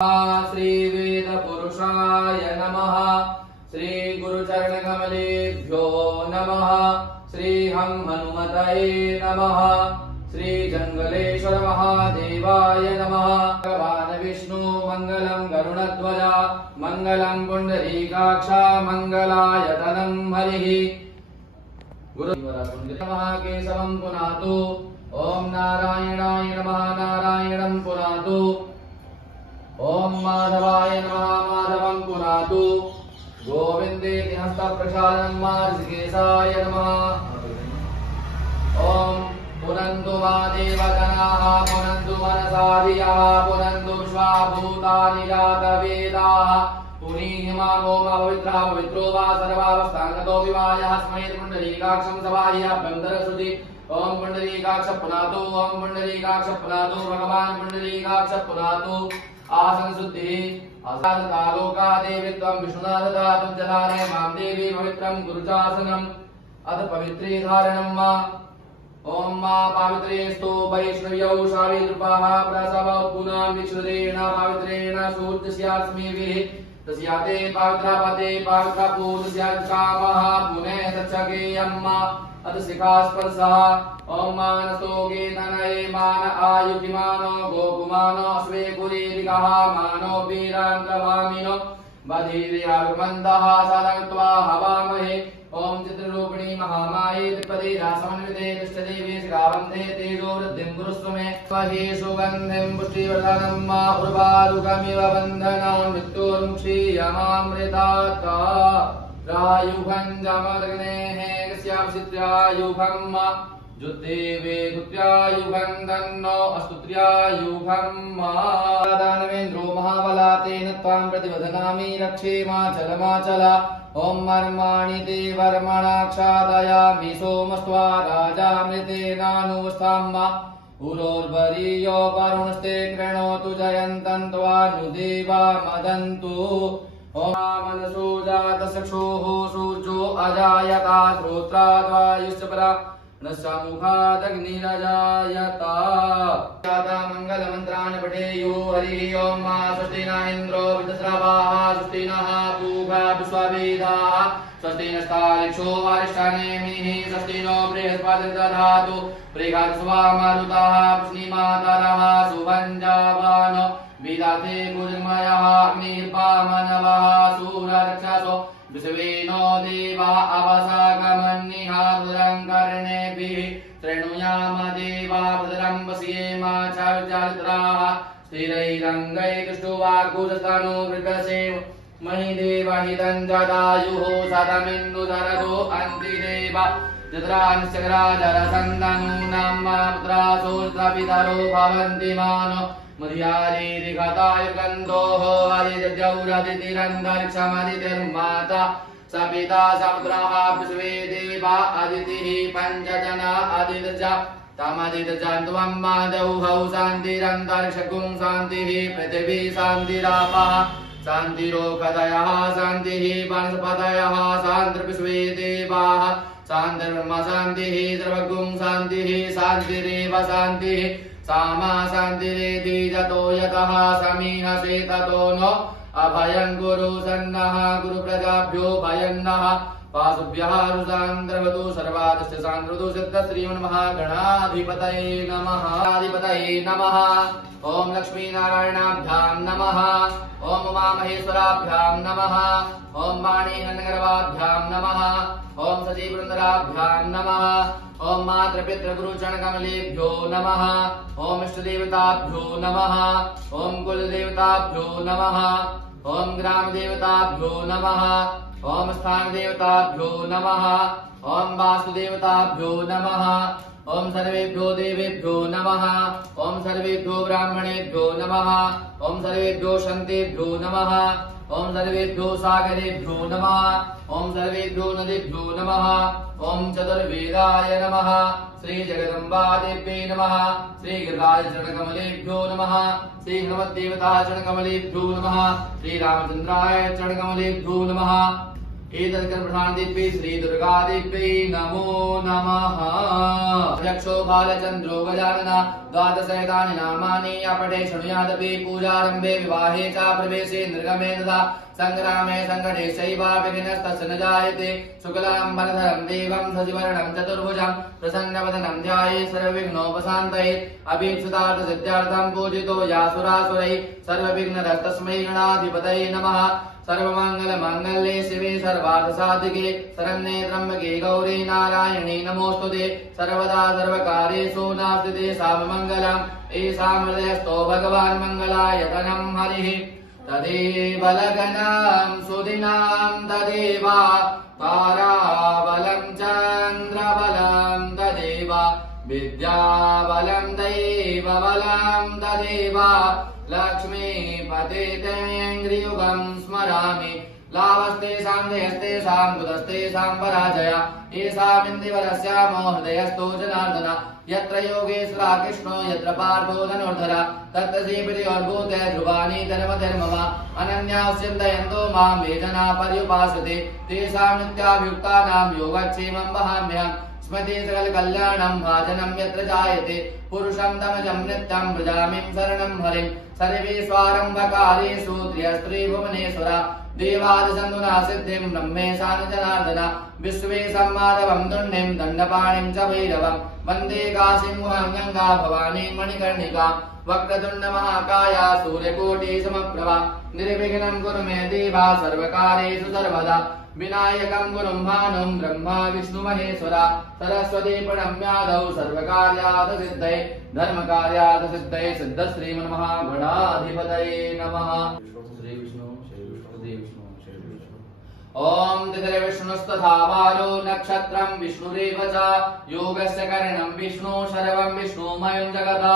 श्री वेद पुरुषाय नमः। श्री गुरुचरणकमलेभ्यो नमः। श्री हम हनुमतये नमः। श्री जंगलेश्वर महादेवाय नमः। भगवान विष्णु मंगलम गरुणध्वज मंगलम पुंडरीकाक्ष मंगलायतनं हरिः। गुरु नमः केशवं पुनातु। ओम नारायणाय नमः नारायणं पुनातु। ओम माधवाय नमः माधवं पुनातु। गोविन्देति हस्तप्रक्षालनं मार्गकेशाय नमः। ओम पुनन्तु मा देवगणाः पुनन्तु मनसाधियाः पुनन्तु विश्वाभूतानि जातवेदाः पुनीहि मामो मा पवित्रः पवित्रो वा सर्वावस्थाङ्गतो विवायः स्मयेत् पुण्डरीकाक्षं सबाह्याभ्यन्तरश्रुति। ओम पुण्डरीकाक्ष पुनातु। ओम पुण्डरीकाक्ष पुनातु। भगवान् पुण्डरीकाक्ष पुनातु। आसन शुद्धि आसादतालोका देवी त्वं विष्णुनाथता त्वं जलाने मां देवी पवित्रं गुरुचासनम् अथ पवित्री धारणं मा। ओम मा पावित्रेस्तु वैष्णव्यौ शावीरूपाः प्रसवौ पुनां विक्षुरेण पावित्रेण सूर्यस्यास्मिभिः तस्याते पावित्रापते पावित्रापूर्णस्याकामः पुनः तच्छकेयं मा अथ शिखास्पर्शः। ओम मानसोगे ननये मान आयुधिमानो गोकुमानो अश्वे कुरीरिकः मानो वीरान्त्रवामिनो बधिर्यागमन्दः साधयित्वा हवामहे। ओम चित्ररूपिणी महामाये त्रिपदे रासमन्विते दृष्टदेवी श्रावन्ते तेजो वृद्धिं कुरुस्व मे। महे सुगन्धिं पुष्टिवर्धनं मा उर्वारुकमिव बन्धनान् मृत्योर्मुक्षीयमामृतात् रायुभं जमदग्नेः कस्यापसित्र्यायुभं मा जुत्तेवे गुत्र्यायुभं तन्नो अस्तु त्र्यायुभं मा। दानवेन्द्रो महाबला तेन त्वां प्रतिवदनामि रक्षे माचल। ओम मर्माणि ते वर्मणाक्षादयामि सोमस्त्वा राजामृतेनानुष्ठां मा उरोर्वरीयो वरुणस्ते कृणोतु जयन्तं त्वानुदेवा मदन्तु। ओम मनसो जातचक्षुः सूर्यो अजायता श्रोत्राद्वायुश्च परा नस्मुखादग्निरजायता। मंगलमन्त्राणि पठेयुः हरिः। ओम मा स्वस्ति न इन्द्रो वृद्धश्रवाः स्वस्ति नः पूषा विश्ववेदाः स्वस्ति नस्तारिक्षो वारिष्ठानेमिः स्वस्ति नो बृहस्पतिर्दधातु बृहस्पतिर्वा मरुतः पुष्णिमातरः सुभञ्जावानो विदधे कुर्मयः अग्निर्वामनवः सूररक्षसो विश्वेनो देवा अवसागमन्निः भद्रं कर्णेभिः शृणुयाम देवा भद्रं पश्येम चरित्राः स्थिरैरङ्गैर्दुष्टुवाक्कुशस्तनो वृकसेव महि देवहितं जदायुः शतमिन्दुधरतो अन्तिदेव जत्रांश्चक्राजरसन्दनूनां पुत्रासो पितरो भवन्ति मानो मर्यादेरिघतायुगन्धोः अदितिरन्तरिक्षमदितिर्माता सपिता सपुत्राः विश्वे देवा अदितिः पञ्चजना अदितज तमदितजन्त्वं मादौहौ शान्तिरन्तरिक्षगुं शान्तिः पृथिवी शान्तिरापः शान्तिरोपदयः शान्तिः वनस्पतयः शान्तिर्विश्वे देवाः शान्तिर्ब्रह्म शान्तिः सर्वगुं शान्तिः शान्तिरेव शान्तिः सामा शान्तिरेति जतो यतः समीहसे ततो नो अभयं गुरु सन्नः गुरु प्रजाभ्यो भयं नः पाशुभ्यः रुसान्द्रवतु सर्वादश्च सान्द्रवतु सिद्ध श्रीमन्महागणाधिपतये नमः। अधिपतये नमः। ओम लक्ष्मीनारायणाभ्यां नमः। ओम उमामहेश्वराभ्यां नमः। ओम वाणीनन्दगर्वाभ्यां नमः। ओम सजीवृन्दराभ्यां नमः। ओम मातृपितृगुरुचरणकमलेभ्यो नमः। ओम इष्टदेवताभ्यो नमः। ओम कुलदेवताभ्यो नमः। ओम ग्रामदेवताभ्यो नमः। ओम स्थानदेवताभ्यो नमः। ओम वास्तुदेवताभ्यो नमः। ओम सर्वेभ्यो देवेभ्यो नमः। ओम सर्वेभ्यो ब्राह्मणेभ्यो नमः। ओम सर्वेभ्यो सन्तेभ्यो नमः। ओम सर्वेभ्यो सागरेभ्यो नमः। ओम सर्वेभ्यो नदीभ्यो नमः। ओम चतुर्वेदाय नमः। श्री जगदम्बा देव्यै नमः। श्री गिरिराजचरणकमलेभ्यो नमः। श्री हनुमद्देवता चरणकमलेभ्यो नमः। श्री रामचन्द्राय चरणकमलेभ्यो नमः। एतद् प्रधानदेव्यै श्री दुर्गादेव्यै नमो नमः। यक्षो बालचन्द्रो गजानन द्वादशैतानि नामानि अपठे शृणुयादपि पूजारम्भे विवाहे च प्रवेशे निर्गमे तथा संग्रामे संकटे शैवा विघ्नस्तस्य न जायते। शुक्लां वरदं देवं शशिवर्णं चतुर्भुजं प्रसन्नवदनं ध्याये सर्वविघ्नोपशान्तये। अभीप्सितार्थसिद्ध्यर्थं पूजितो यासुरासुरैः सर्वविघ्नहस्तस्मै गणाधिपतये नमः। सर्वमङ्गलमाङ्गल्ये शिवे सर्वार्थसाधिके शरण्ये त्र्यम्बके गौरी नारायणी नमोस्तुते। सर्वदा सर्वकार्येषु नास्ति साममङ्गलम् एषां हृदयस्थो भगवान् मङ्गलायतनं हरिः। तदेव लग्नं सुदिनां तदेव ताराबलं चन्द्रबलं तदेव विद्याबलं दैवबलं तदेव लक्ष्मीपतितेन्द्रियुगं स्मरामि। लाभस्तेषां जयस्तेषां कुतस्तेषां पराजय एषामिन्दिवरस्यामो हृदयस्थो जनार्दन। यत्र योगेश्वरः कृष्णो यत्र पार्थो धनुर्धर तत्र श्रीप्रियोर्भूते ध्रुवाणि धर्मधर्मम। अनन्यास्यन्तयन्तो मां ये जनाः पर्युपासते तेषां नित्याभियुक्तानां योगक्षेमं वहाम्यहम्। स्मृति सकलकल्याणं भाजनं यत्र जायते पुरुषं तमजं नित्यं भजामि शरणं हरिं। सर्वेष्वारम्भकारेषु त्र्यस्त्रीभुवनेश्वर देवादिसन्धुना सिद्धिं ब्रह्मेशान जनार्दन। विश्वेशं माधवं दुण्डिं दण्डपाणिं च भैरवं वन्दे काशीं गुहां गङ्गा भवानीं मणिकर्णिका। वक्रतुण्ड महाकाया सूर्यकोटिसमप्रभा निर्विघ्नं कुरु मे देवा सर्वकार्येषु सर्वदा। विनायकं गुरुं भानुं ब्रह्मा विष्णु महेश्वरा सरस्वती प्रणम्यादौ सर्वकार्यात् सिद्धये धर्मकार्यात् सिद्धये सिद्ध श्रीमन्महागणाधिपतये नमः। श्री विष्णु ओम तिथिर् विष्णुस्तथा बालो नक्षत्रं विष्णुरेव च योगस्य करणं विष्णु सर्वं विष्णुमयं जगत्।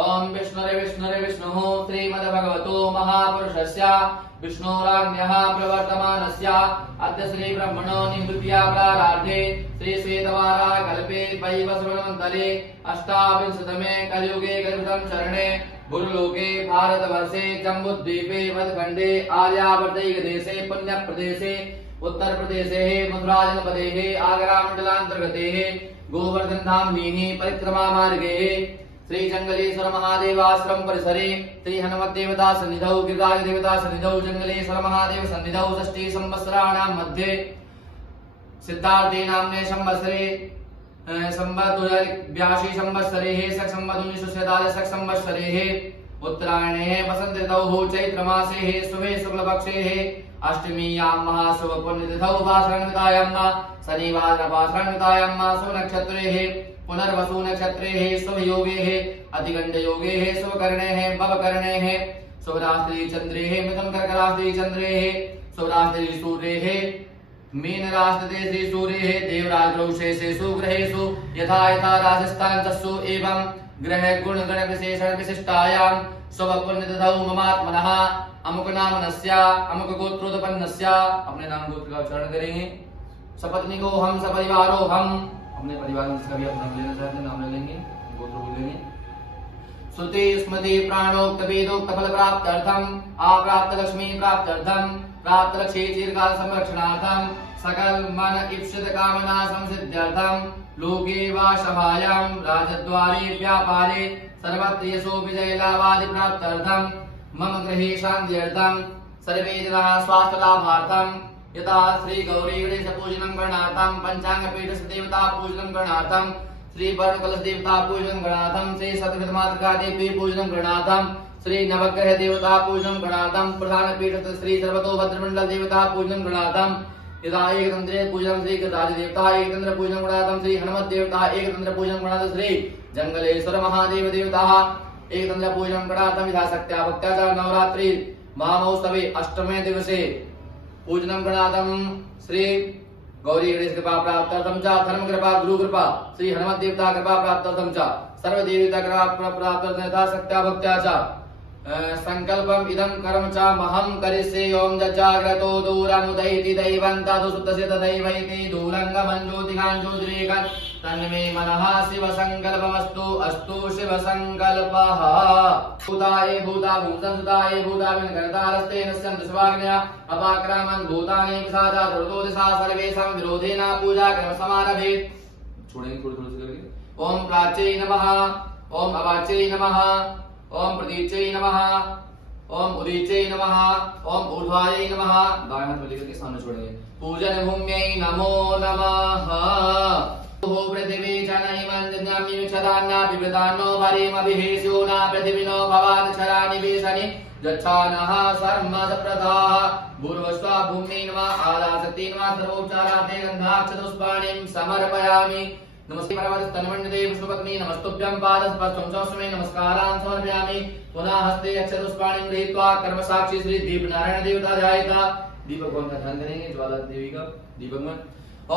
ओम विष्णुर्विष्णुर्विष्णुः श्रीमद्भगवतो महापुरुषस्य विष्णोराज्ञः प्रवर्तमानस्य अद्य श्री ब्रह्मणो निवृत्त्या प्रारार्धे श्री श्वेतवाराह कल्पे वैवस्वतमन्तरे अष्टाविंशतमे कलियुगे कलियुगं शरणे गुरुलोके भारतवर्षे जम्बूद्वीपे वदखण्डे आर्यावर्तैकदेशे पुण्यप्रदेशे उत्तर प्रदेशे मथुरा जनपदे आगरामण्डलान्तर्गते गोवर्धन धाम्नीः परिक्रमा मार्गे श्री जंगलेश्वर महादेवाश्रम परिसरे श्री हनुमत देवता सन्निधौ गिरिराज देवता सन्निधौ जंगलेश्वर महादेव सन्निधौ षष्ठी संवत्सराणां मध्ये सिद्धार्थे नाम्ने संवत्सरे संवत् 2082 संवत्सरे सख संवत् 1947 सख संवत्सरे उत्तरायणे वसंत ऋतौ चैत्र मासे शुभे शुक्लपक्षे अष्टमीयां महाशुभ पुण्यतिथौ वासरण्यतायां शनिवार वासरण्यतायां मासो नक्षत्रे पुनर्वसु नक्षत्रे शुभ योगे अधिगंड योगे शुभकर्णे भवकर्णे शुभ राशि चंद्रे मिथुन कर्क राशि चंद्रे शुभ राशि सूर्ये मीन राशि श्री सूर्य देवराज शेषेषु ग्रहेषु यथा यथा राजस्थान तस्सु एवं ग्रह गुण गण विशेषण विशिष्टायां शुभ पुण्यतिथौ ममात्मनः अमुक नामनस्य अमुक गोत्रोत्पन्नस्य अपने नाम गोत्र का उच्चारण करेंगे। सपत्नी को हम सपरिवारो हम अपने परिवार में जिसका भी अपना लेना चाहते हैं नाम ले लेंगे गोत्र बोलेंगे। श्रुति स्मृति प्राणोक्त वेदोक्त फल प्राप्त्यर्थम अप्राप्त लक्ष्मी प्राप्त्यर्थम प्राप्त लक्ष्मी दीर्घकाल संरक्षणार्थम सकल मन इप्सित कामना संसिद्ध्यर्थम लोके वा सभायां राजद्वारे व्यापारे सर्वत्र यशो विजय लाभादि प्राप्त्यर्थम मम गृहे शान्त्यर्थम सर्वे जनाः स्वास्थ्य लाभार्थम यथा श्री गौरी गणेश पूजनं गणार्थम पंचांग पीठ देवता पूजनं गणार्थम श्री वर्ण कलश देवता पूजनं गणार्थम श्री सतगतमातृका देवी पूजनं गणार्थम श्री नवग्रह देवता पूजनं गणार्थम प्रधान पीठ श्री सर्वतोभद्रमंडल देवता पूजनं गणार्थम यथा एकदंद्रे पूजनं श्री गजराज देवता एकदंद्र पूजनं गणार्थम श्री हनुमत देवता एकदंद्र पूजनं गणार्थम श्री जंगलेश्वर महादेव देवता एकदंद्र पूजनं गणार्थम यथा शक्त्या भक्त्या च नवरात्रि महामहोत्सवे अष्टमे दिवसे पूजनं गणार्थम श्री गौरी गणेश कृपा प्राप्त्यर्थम च धर्म कृपा गुरु कृपा श्री हनुमत देवता कृपा प्राप्त्यर्थम च सर्व देवता कृपा प्राप्त्यर्थम यथा शक्त्या भक्त्या च संकल्पम इदं कर्म च महं करिष्ये ओम जजाग्रतो दूरमुदैति दैवं तदु सुतस्य तदैवैति दूरंगमं ज्योतिकां ज्योतिरेकं तन्मे मनः शिव संकल्पमस्तु अस्तु शिव संकल्पः भूताये भूता भूतं सुताये भूता विनकर्तारस्ते नश्यन्ति शिवाग्न्या अपाक्रामन् भूतानि विसादा दुर्दो दिशा सर्वेषां विरोधेन पूजा कर्म समारभेत् छोड़ेंगे थोड़ी से करके ओम प्राच्यै नमः ओम अवाच्यै नमः ओम प्रतीच्यै नमः ओम उदीच्यै नमः ओम ऊर्ध्वायै नमः दाएं हाथ में लेकर के सामने छोड़ेंगे पूजन भूम्यै नमो नमः हो पृथिवी जनैमन्यम्यं चदान्ना विवृतान्नो भरीमभिहेस्यो न पृथिविनो भवान् चरानि वेशनि गच्छानः सर्वमदप्रदाः भूर्भुवस्वा भूम्यै नमः आदासति नमः सर्वोपचारार्थे गन्धाक्षतपुष्पाणिं समर्पयामि नमस्ते परमस्तन्वन्यते विष्णुपत्नी नमस्तुभ्यं पादस्पर्शं चौस्मै नमस्कारान् समर्पयामि पुनः हस्ते अक्षतपुष्पाणिं गृहीत्वा कर्म साक्षी श्री दीपनारायण देवता ध्यायेता दीपक का ध्यान करेंगे ज्वाला देवी का दीपक में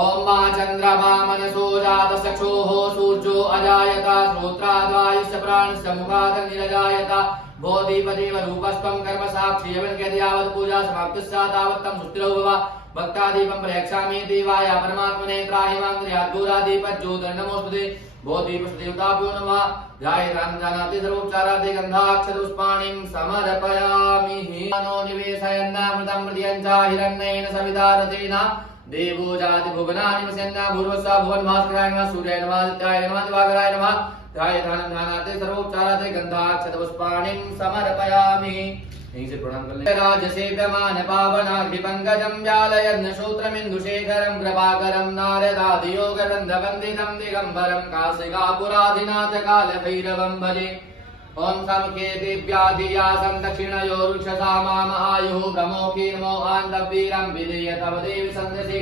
ओम मा चंद्रमा मनसो जात चक्षुः सूर्यो अजायत श्रोत्राद्वायुश्च प्राणश्च मुखादग्निरजायत बोधिपदेव रूपस्त्वं कर्म साक्षी यवन्यद्यावत् पूजा समाप्तिस्या तावत्तं सुस्थिरो भव भक्तादीपं प्रयच्छामि देवाय परमात्मने त्राहिमाङ्गर्याद्गोरादीपज्योतिर्नमोऽस्तुते बोधिपुष्पदेवताभ्यो नमः ध्यायेतां जानाति सर्वोपचारार्थे गन्धाक्षतपुष्पाणिं समर्पयामि नो निवेशयन्नामृतं मृत्यञ्च हिरण्येन सविता रतेन देवो जाति भुवनानि वसन्ना भूर्भुवस्सुः भुवन्भास्कराय नमः सूर्याय नमः आदित्याय नमः दिवाकराय नमः ध्यायेतां जानाति सर्वोपचारार्थे गन्धाक्षतपुष्पाणिं समर्पयामि यहीं से प्रणाम कर लें राजसेव्यमान पावनाग्निपङ्कजं व्यालयन् शूत्रमिन्दुशेखरं कृपाकरं नारदादियोगरन्धवन्दितं दिगम्बरं काशिकापुराधिनाथ कालभैरवं भजे ओम समके दिव्याधियासं दक्षिणयोरुक्षसा माम आयुः ब्रह्मोऽखिर्मो आन्दवीरं विधेय तव देवी सन्दसि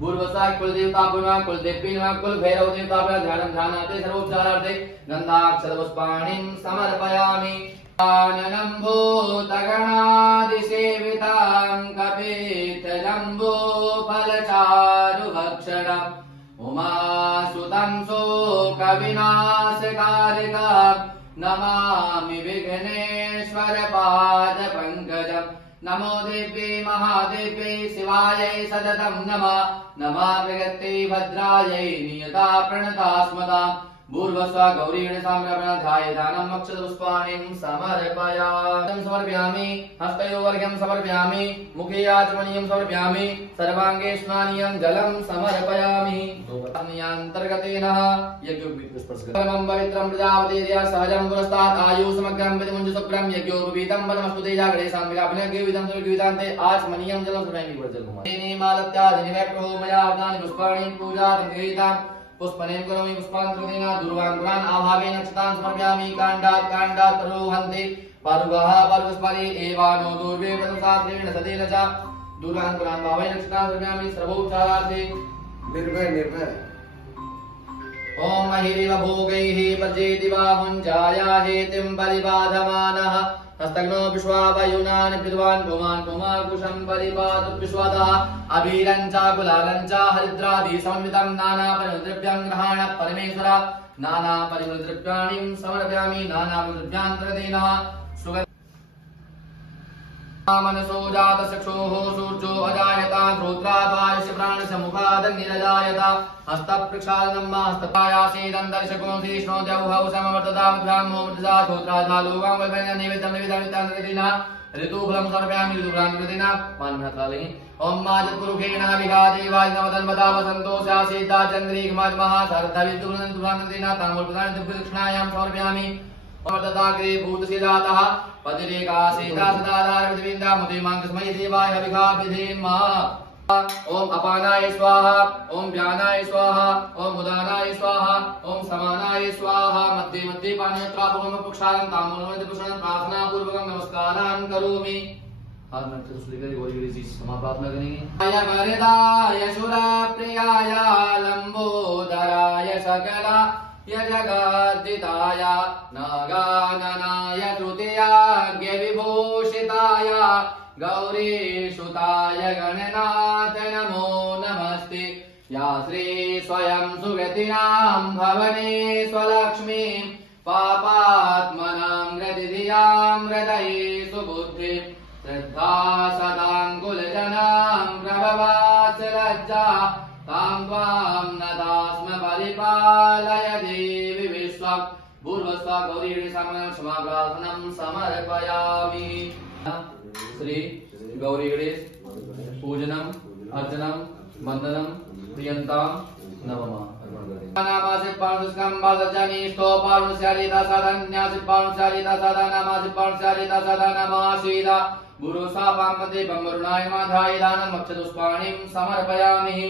पूर्वसा कुलदेवता पुनः कुलदेवी नमः कुलभैरव देवता ध्यानं ध्यानाते सर्वोपचारार्थे गन्धाक्षतपुष्पाणिं समर्पयामि आननं भूतगणादिसेवितां कपितजम्बो फलचारुभक्षणम् उमासुतं शोकविनाशकारिकाम् नमामि विघ्नेश्वरपादपङ्कजम् नमो देव्यै महादेव्यै शिवायै सततं नमः नमामि गत्यै भद्रायै नियता प्रणता स्मताम् भूर्भुवस्सुः गौरीण साम्राज्ञाध्यायेतानम् अक्षतपुष्पाणिं समर्पयामि हस्तयोर्घ्यं समर्पयामि मुखे आचमनीयं समर्पयामि सर्वाङ्गे स्नानीयं जलं समर्पयामि अन्तर्गतेन यज्ञोपवीतं पवित्रं प्रजापतेर्या सहजं पुरस्तात् आयुः समग्रं विधिमुञ्जशुभ्रं यज्ञोपवीतं बलमस्तु तेजा गणेशां विलापनज्ञविदं सुविधान्ते आचमनीयं जलं समर्पयामि वर्जलकुमारेण मालत्यादिनिव्यक्रो मया अर्धानि पुष्पाणि पूजां गृहीताम् पुष्पनें करोमि पुष्पान्तरेण दुर्वाङ्कुरान् आभावेन अक्षतान् समर्पयामि काण्डात् रोहन्ते पारुगः पारुगस्परि एवानो दूर्वे पदशास्त्रेण सतेन च दुर्वाङ्कुरान् भावेन अक्षतान् समर्पयामि सर्वोपचारार्थे निर्भय ओम महिरिव भोगैः पचेति बाहुञ्जाया हेतिं परिबाधमानः हस्तग्नो विश्वावयुनान् विद्वान् पुमान् कुशं परिपातु विश्वतः अबीरं च गुलालं च हरिद्रादि समन्वितं नानापरिमलद्रव्यं गृहाण परमेश्वर नानापरिमलद्रव्याणि समर्पयामि नानापरिमलद्रव्यान्तरेण मनसो जात चक्षुः सूर्यो अजायत श्रोत्राद्वायुश्च प्राणश्च मुखादग्निरजायत हस्तप्रक्षालनं हस्तपायासीदं दर्शकोऽंशीष्णो द्यौः समवर्तदाभ्यामो मृतदा श्रोत्राधालोकां वैभ्यं निवेदन ऋतुफलं समर्पयामि ऋतुफलं कृतेन मान्यताले ओम माजत्पुरुषेण विघादेवाय नवदन्मदा वसन्तोषासीता चन्द्रीकमद्मः सरधविद्युनन्तुभानन्देन ताम्बूलप्रदानं दिव्यदक्षिणायां समर्पयामि तदाग्रे भूतसिदातः पतिरेकासीता सदाधार पृथ्वीन्द्रा मुदिमाङ्कस्मै देवाय हविघाभिधेम ओम अपानाय स्वाहा ओम व्यानाय स्वाहा ओम उदानाय स्वाहा ओम समानाय स्वाहा मध्ये मध्ये पाणित्रापूर्वं पुक्षालं ताम्बूलं पुष्पं प्रार्थनापूर्वकं नमस्कारान् करोमि आज मैं तो सुलेकर गौरी जी समा प्रार्थना करेंगे आय वरदाय शुराप्रियाय लंबोदराय सकला यजगद्दिताय नागाननाय तृतीयार्घ्य विभूषिताय गौरीसुताय गणनाथ नमो नमस्ते या श्री स्वयं सुगतिनां भवने स्वलक्ष्मीं पापात्मनां हृदिधियां हृदये सुबुद्धि श्रद्धा सदाङ्कुलजनां प्रभवास लज्जा तां त्वां नदास्म परिपालय देवि विश्वं पूर्वस्व गौरी समाप्रार्थनं समर्पयामि। श्री गौरी गणेश पूजनम अर्चनम वंदनम प्रियंतां नमः। नामासित पार्नुष्कं बालजनीष्टो पार्नुष्यालिता साधन्यासित पार्नुष्यालिता साधनामासित पार्नुष्यालिता साधनामाशीदा गुरु सापांपते बंगरुणाय माधाय दानं मक्षदुष्पाणिं समर्पयामि।